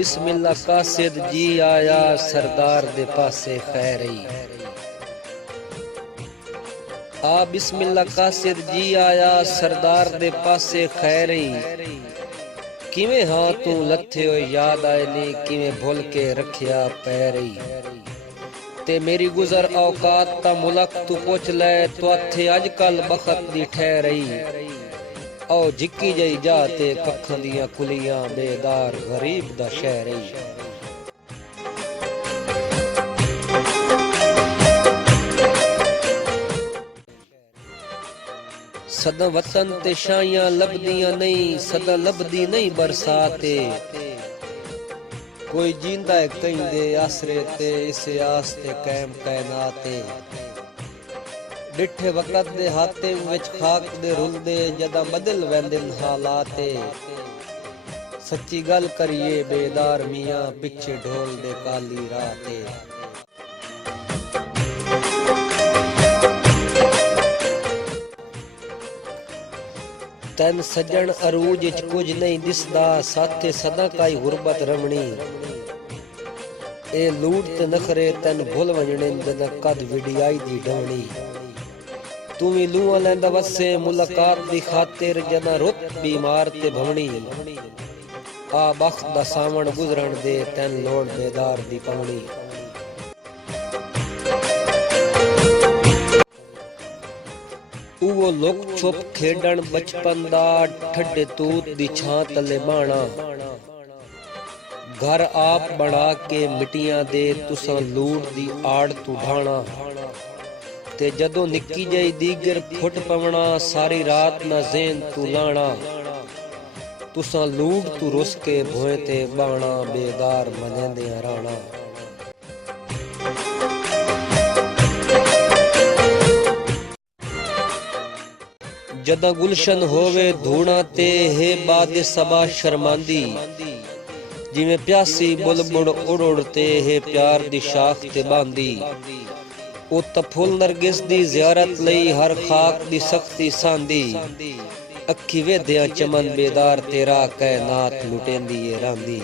बिस्मिल्लाह कासिद जी आया सरदार दे पासे खैरई। बिस्मिल्लाह कासिद जी आया सरदार दे पासे खैरई। किवें हाँ तू लथे होए याद आए नी, किवें भुल के रखिया पैरई। ते मेरी गुजर औकात ता मुलक तू पुछ लै, तुआथे अजकल बखत दी ठहरई। औ झिक्की जई जाते कखां दियां कुलियां, बेदार गरीब दा शहरई। सदा वतन ते शाइयां लभदियां नहीं, सदा लभदी नहीं बरसाते। कोई जींदा है कहीं दे आसरे ते, इसे आस ते कायम कायनाते। डिठे वक़्त दे हाथे विच खाक दे रुलदे, जदा बदल वेंदे हालाते। सच्ची गल करिए बेदार मियां, पिछे ढोल दे काली राते। तन सजन अरूज च कुछ नहीं दिसदा, साथे सदा काई गुरबत रमणी। ए लूट ते नखरे तन भुल वजणे, जदा कद विडियाई दी डवणी। तू भी लूआ लैंदा वसे मुलाकात दी खातिर, जदा रुत बीमार ते भवनी। बख्त दा सावण गुजरन दे, तन लोड़ बेदार दी पवनी। वो लुक छुप खेडन बचपन दा, ठड्डे तूत दी छां तले बाणा। घर आप बना के मिट्टियां दे, तुसां लूट दी आड़ तू ढाणा। ते जदों निक्की जई दीगर फुट पवना, सारी रात ना ज़ेन तू लाना। तुसां लूट तू रुस के भोए ते बाणा, बेदार मनेंदे राणा। जदा गुलशन होवे धूणा ते, हे बाद सबा शर्मांदी। जिवें प्यासी बुलबुल उड़ उड़ते, हे प्यार दी शाख ते बांदी। ओ तफुल नरगिस दी ज़ियारत लई, हर खाक दी सख्ती सांदी। अखी वेदियां चमन बेदार तेरा, कायनात लुटेंदी ए रांदी।